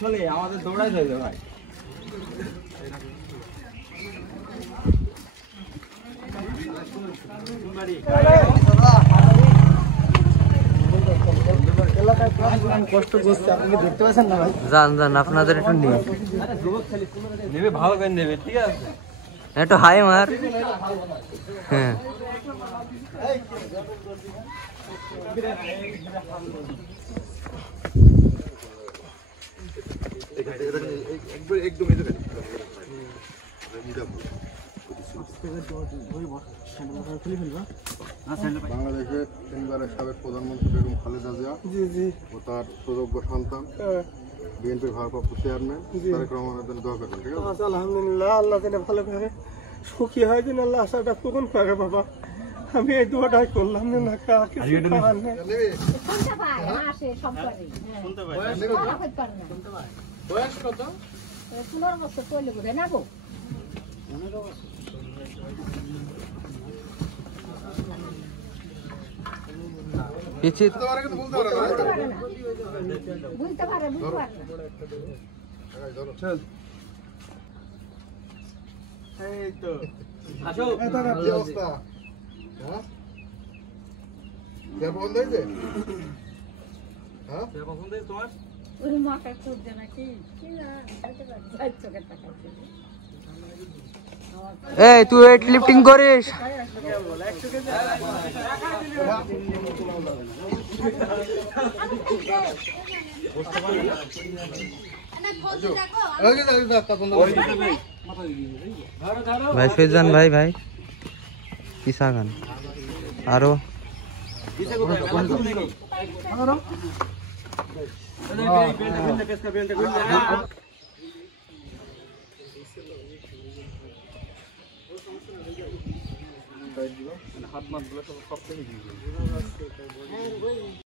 আসলে আমাদের দৌড়াই যাবে ভাই। কষ্ট করছে আপনি দেখতে পাচ্ছেন না ভাই? যান যান আপনাদের একটু নিয়ে নেবে, ভালো করে নেবে, ঠিক আছে? একটু হাই মার। হ্যাঁ বাংলাদেশের তিনবারের সাবেক প্রধানমন্ত্রী বেগম খালেদা জিয়া ও তার সুযোগ্য সন্তান বিএনপির ভারপ্রাপ্ত চেয়ারম্যান তারেক রহমানের জন্য দোয়া করবেন, ঠিক আছে? আলহামদুলিল্লাহ, আল্লাহ যেন ভালো করে সুখী হয়, যেন আল্লাহ আশাটা পূরণ করে বাবা। আমি এই দোয়াটাই করলাম না, বয়স কত? 15 বছর চলে বোধ না গো। পিছিয়ে বুঝতে পারে এই তো আসো। কি অবস্থা? হ্যাঁ, পছন্দ হয়েছে? হ্যাঁ, পছন্দ হয়েছে তোমার? ওই মাথা করছে নাকি কি না চোখের টাকা। এই তুই ওয়েট লিফটিং করিস? ভাই সুইজান ভাই ভাই পিসা গান আরো হাত মাত গুলো সব থেকে